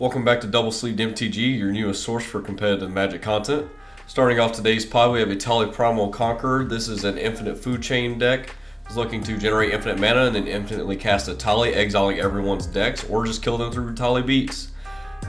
Welcome back to Double Sleeved MTG, your newest source for competitive Magic content. Starting off today's pod, we have Etali Primal Conquueror. This is an infinite food chain deck. It's looking to generate infinite mana and then infinitely cast Etali, exiling everyone's decks, or just kill them through Etali beats.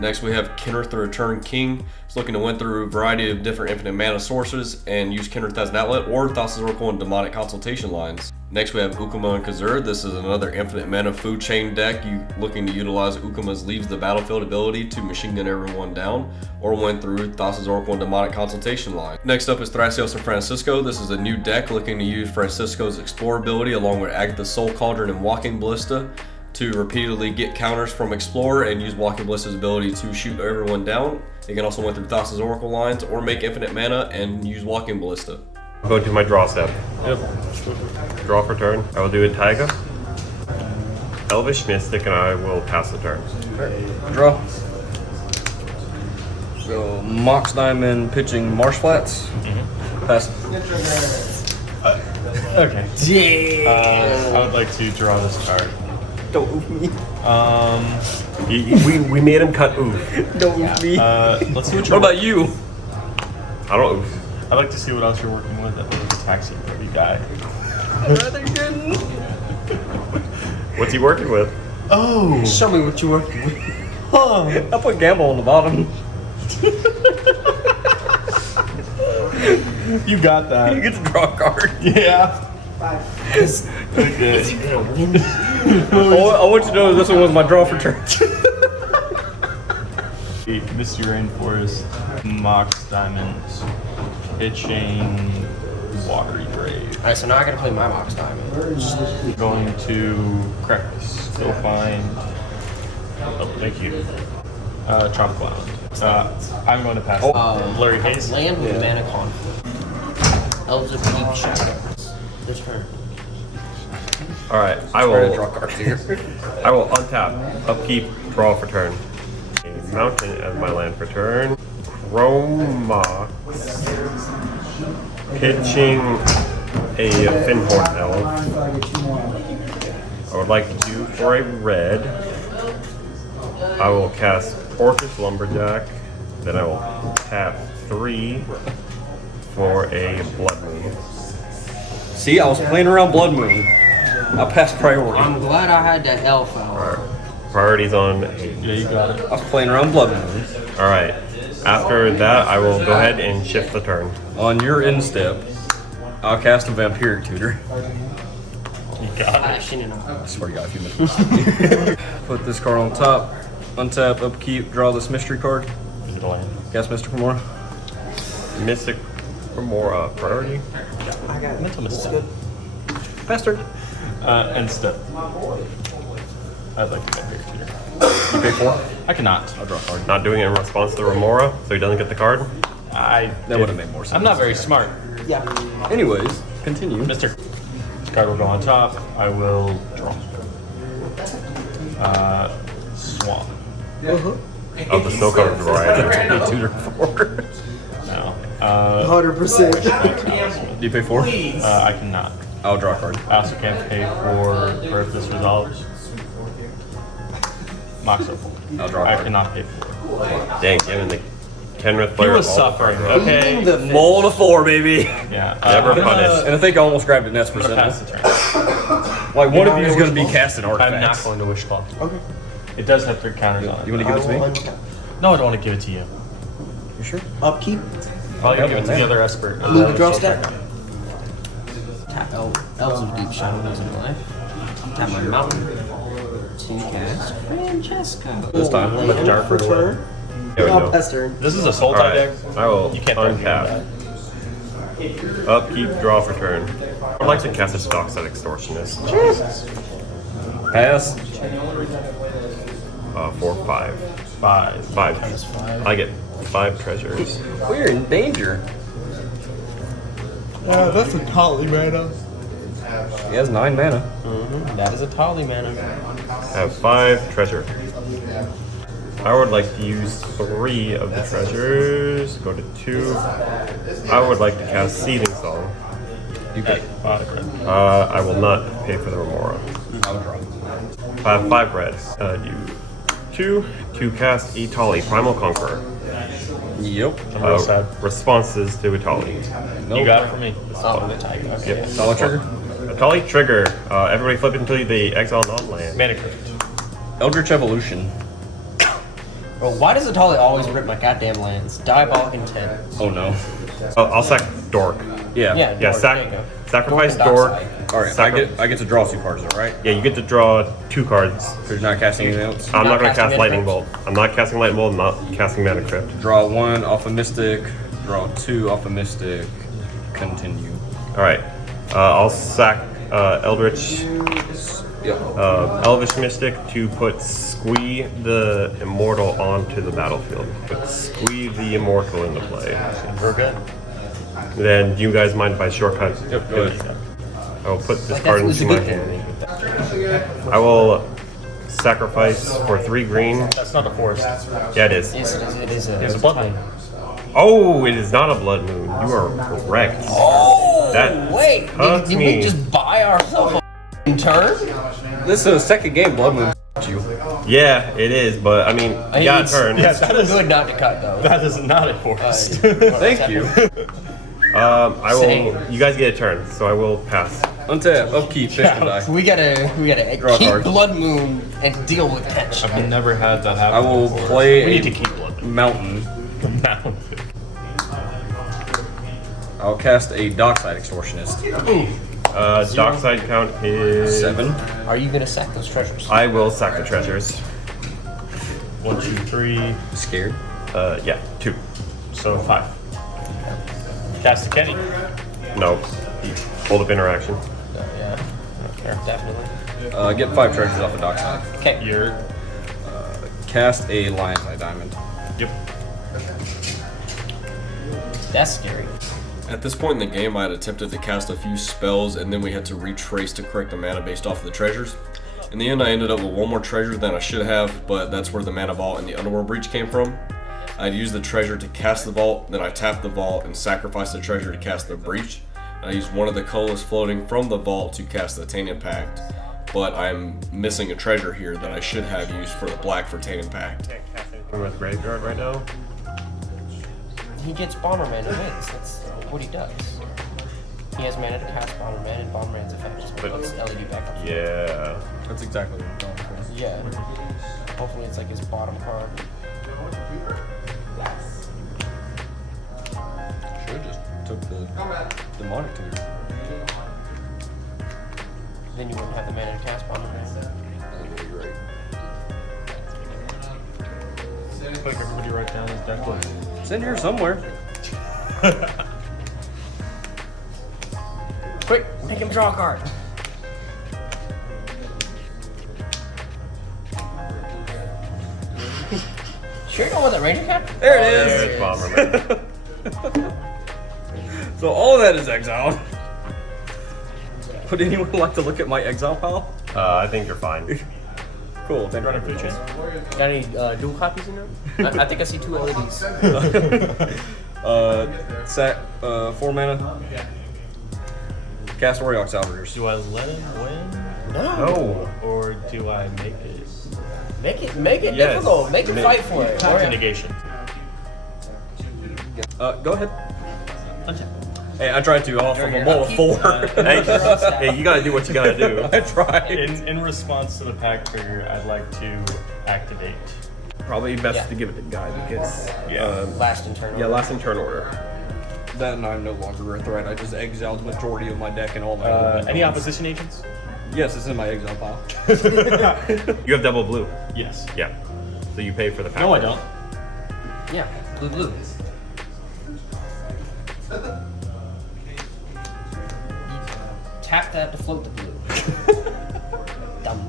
Next we have Kenrith the Return King. It's looking to win through a variety of different infinite mana sources and use Kenrith as an outlet or Thrasios Oracle and Demonic Consultation lines. Next we have Ukkima and Cazur. This is another infinite mana food chain deck. You looking to utilize Ukkima's Leaves the Battlefield ability to machine gun everyone down or win through Thrasios Oracle and Demonic Consultation line. Next up is Thrasios and Francisco. This is a new deck looking to use Francisco's Explore ability along with Agatha's Soul Cauldron and Walking Ballista to repeatedly get counters from Explorer and use Walking Ballista's ability to shoot everyone down. It can also win through Thrasios Oracle lines or make infinite mana and use Walking Ballista. I'll go to my draw step. Yep. Draw for turn. I will do a Taiga, Elvish Mystic, and I will pass the turn. Draw. Go Mox Diamond pitching Marsh Flats. Pass. Okay. I would like to draw this card. Don't oof me. We made him cut oof. Don't oof me. Let's see what What you're about you? I don't oof. I'd like to see what else you're working with that was a taxi party guy. I'd rather you didn't. What's he working with? Oh! Show me what you're working with. I put Gamble on the bottom. You got that. You get to draw a card. Yeah. Okay. I want you to know this one was my draw for turn. Misty Rainforest, Mox Diamonds, pitching Watery Grave. Alright, so now I gotta play my Mox Diamond. Going to crack this. Go find. Oh, thank you. Trump Clown. I'm going to pass. Blurry Haze. Land with mana conflict. Elves of Deep Shadows. This turn. Alright, I Try to will draw cards here. I will untap, upkeep, draw for turn. A mountain as my land for turn. Mox. Pitching a Finhorn Elf. I would like to do for a red. I will cast Orcish Lumberjack. Then I will tap 3 for a Blood Moon. See, I was playing around Blood Moon. I passed priority. I'm glad I had that elf out. Alright. Priorities on Yeah, you got it. I was playing around Blood Moon. Alright. After that, I will go ahead and shift the turn. On your end step, I'll cast a Vampiric Tutor. You got it. Passion and all. I swear to God, if you missed. Put this card on top, untap, upkeep, draw this mystery card. Is it a land? Cast Mystic Remora. Mystic Remora priority. I got mental mistake. Pass turn. End step. I'd like to get here. You pay 4? I cannot. I'll draw a card. Not doing it in response to the Remora, so he doesn't get the card. That would have made more sense. I'm not very smart. Anyways, continue. Mr. This card will go on top. I will draw. Swamp. Of the snow covered variety. Tutor 4. No. 100%. Do you pay 4? I cannot. I'll draw a card. I also can't pay for if this resolves. Mox Opal. I'll draw a I card. cannot pay for it. Dang, giving the Kenrith He player was all the suffering, cards. okay? Mull to 4, baby. Yeah. Never I'm gonna- punished. And I think I almost grabbed an S I'm gonna pass percent. the turn. Like, one of you is going to be casting I'm not artifacts. going to wish call. Okay. It does have 3 counters on it. You want to give it to me? No, I don't want to give it to you. You sure? Upkeep. Probably gonna give it to the other expert. Move the draw step. Tap Elves of Deep Shadows in life. Tap my mountain. 2 cast Francesco. This time, let the dark for away. turn. There we go. Pass turn. This is a soul tie deck. Alright, I will You can't throw me untap. Upkeep, draw for turn. I'd like to cast a stock set Extortionist. Pass. 4, 5. 5. 5. I get 5 treasures. We're in danger. Yeah, that's a Etali mana. He has 9 mana. That is a Etali mana. I have 5 treasure. I would like to use 3 of the treasures. Go to 2. I would like to cast Seething Song. You pay. I will not pay for the Remora. I'll draw. I have 5 red. You 2 to cast Etali, Primal Conqueror. Yep. I'm real sad. Responses to Etali. You got it for me. Oh, the type. Okay. Yep. Solid trigger. Etali trigger. Everybody flip into the exile non-land. Mana Crypt. Eldritch Evolution. Bro, why does Etali always rip my goddamn lands? Diabolic Intent. Oh no. I'll sack Dork. Yeah. Yeah, Yeah, Dork, there you go. sacrifice Dork Dork. and Dockside. All right. I get to draw 2 cards, though, right? Yeah, you get to draw 2 cards. Because you're not casting anything else. I'm not Not going to casting cast Mana Lightning Crypt? Bolt. I'm not casting Lightning Bolt. I'm not casting Mana Crypt. Draw 1 off a Mystic. Draw 2 off a Mystic. Continue. All right. I'll sack Eldritch, Yep. Elvish Mystic to put Squee the Immortal onto the battlefield. Put Squee the Immortal into play. We're good. Then, do you guys mind if I shortcut? Yep. Go ahead. I will put this Like, card that's into a my good hand. I will sacrifice for 3 green. That's not a forest. Yeah, it is. Yes, it is a. It's a blood moon. Oh, it is not a blood moon. You are correct. Oh! That wait! hurts Did me. we just buy ourselves a turn? This is the second game. Blood Moon. You. Yeah, it is, but I mean, you got a turn. Yeah, that is Good not to cut though. that is not a forest. Thank you. I will. Same. You guys get a turn, so I will pass. Untap. Upkeep. Fish and die. We gotta Draw a keep card. Blood Moon and deal with tension. I've never had that happen. I will before. play We a need to keep blood moon. mountain. Mountain. I'll cast a Dockside Extortionist. Dockside count is 7. Are you gonna sack those treasures? I will sack the treasures. 1, 2, 3. Scared. Yeah, 2. So 5. Cast a Kenny. No. Hold up interaction. Yeah, definitely. Get 5 treasures off the Dockside. Okay. You're. Cast a Lion's Eye Diamond. Yep. That's scary. At this point in the game, I had attempted to cast a few spells, and then we had to retrace to correct the mana based off of the treasures. In the end, I ended up with 1 more treasure than I should have, but that's where the mana vault and the Underworld Breach came from. I'd used the treasure to cast the vault, then I tapped the vault and sacrificed the treasure to cast the breach. And I used one of the colorless floating from the vault to cast the Tainted Pact, but I'm missing a treasure here that I should have used for the black for Tainted Pact. We're with Graveyard right now. He gets Bomberman and wins. That's what he does. He has mana to cast Bomberman, and Bomberman's effect just puts LED back up. Yeah. That's exactly what I'm going for. Yeah. Hopefully it's like his bottom card. Should've just took the demonic tutor. Then you wouldn't have the mana to cast Bomberman. That would be great. Like everybody write down his deck list. It's in here somewhere. Quick, make him draw a card. Sure you don't want that Ranger cap? There it is. There's Bomberman. So all of that is exiled. Would anyone like to look at my exile pile? I think you're fine. Cool. Thank Running food you. chain. Got any dual copies in there? I think I see 2 LEDs. Sack 4 mana. Cast Oriox Salvagers. Do I let him win? No. Or do I make it? Make it Yes. difficult. Make him fight for it. Counter negation. Go ahead. Hey, I tried to off of a mull of 4. Hey, you gotta do what you gotta do. I tried. In response to the pack trigger, I'd like to activate. Probably best Yeah. to give it to Guy because Last in turn. yeah, last in turn order. Then I'm no longer a threat. I just exiled the majority of my deck and all my Any opposition agents? Yes, it's in my exile pile. You have double blue. Yes. Yeah. So you pay for the pack. No, I don't. Yeah, blue. Tap that to float the blue. Dumb.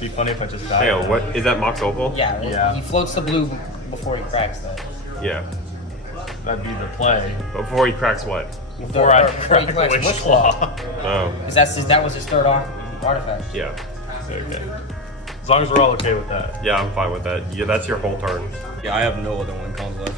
Be funny if I just died. Hey, what is that Mox Opal? Yeah, Yeah. he floats the blue before he cracks that. Yeah. That'd be the play. Before he cracks what? Before I Before he crack cracks Wish Wish Claw. Oh. That was his third artifact. Yeah. Okay. As long as we're all okay with that. Yeah, I'm fine with that. Yeah, that's your whole turn. Yeah, I have no other one cons left.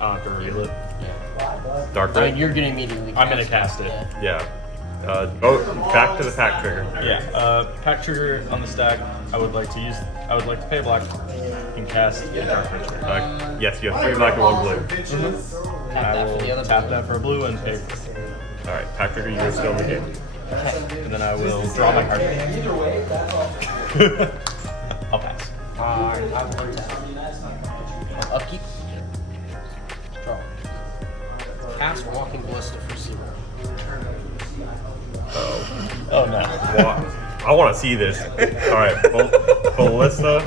I'll have to reel it. Yeah. Dark I red. mean, you're gonna immediately. I'm gonna cast it. Yeah. Yeah. Go back to the pack trigger. Yeah. Pack trigger on the stack. I would like to pay black and cast a dark creature. Yes, you have 3 black and 1 blue. Tap I that for the will other tap blue. that for a blue and pay. Alright, pack trigger, you're still in the game. Okay. And then I will draw my card. I'll pass. Alright, I will tap. Upkeep. Draw. Cast Walking Ballista for 0. Oh no. I want to see this. Alright, Ballista.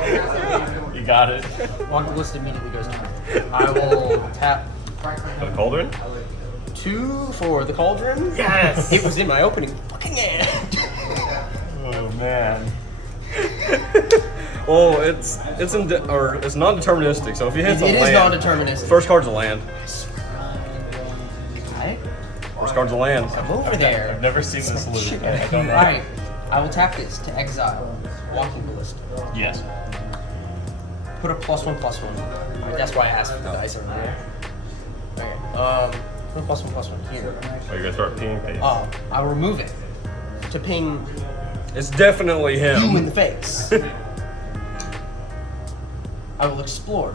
You got it. Walking Ballista immediately goes down. I will tap The Cauldron? 2 for the Cauldron. Yes! It was in my opening fucking hand. Oh man. Well, it's non-deterministic. So if you hit It a is land, non-deterministic. first card's a land. Okay. First card's a land. I'm over there. I've never seen this loop. Shit. I don't know. Alright. I will tap this to exile Walking Ballista. Yes. Put a +1/+1. That's why I asked for the dice over there. Okay. Put a +1/+1 here. Oh, you're gonna start pinging face. I'll remove it to ping It's definitely you in him. the face. I will explore.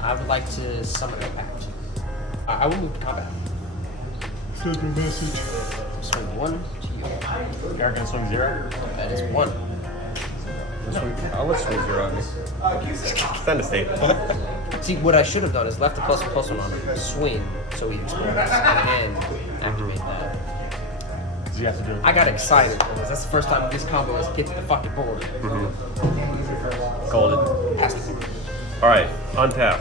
I would like to summon it back. I will move to combat. Send a message. Swing 1 to you. You're gonna swing 0. That is 1. I'll let swing 0 at me. Send a statement. See, what I should have done is left the +1/+1 on him, swing, so he explodes, and then activate that. So you have to do it. I got excited because that's the first time this combo has hit the fucking board. Called it. Passed it. Alright, untap.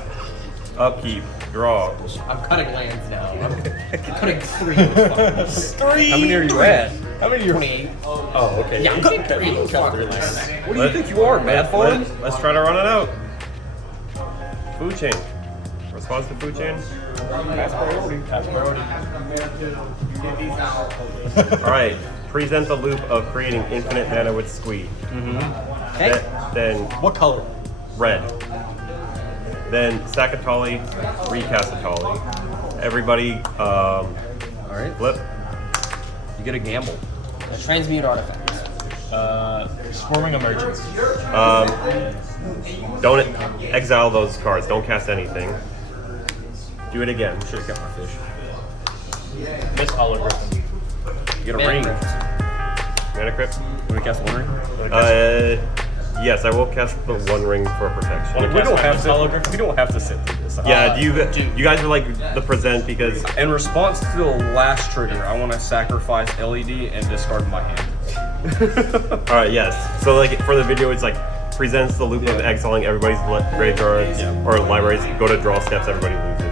Upkeep. Draw. I'm cutting lands now. I'm cutting 3. 3. How many are you at? How many are 28. Oh, okay. Yeah, I'm cutting 3 of those Count fucking 3 lands. What do you think you are, Mad Farm? Let's try to run it out. Food chain. Response to food chain. Pass priority. Alright, present the loop of creating infinite mana with Squee. Okay. Then What color? red. Then sack Etali, recast Etali. Everybody, Alright. flip. You get a gamble. Transmute artifacts. Swarming emergence. Don't exile those cards. Don't cast anything. Do it again. Should have got my fish. Miss holograph. You get a ring. Mana crypt. Want to cast 1 ring? Yes, I will cast the 1 ring for protection. We don't have to sit through this. Yeah, you guys are like the present because In response to the last trigger, I want to sacrifice LED and discard my hand. alright, yes. So like for the video it's like presents the loop of exiling everybody's graveyards or libraries, go to draw steps, everybody loses.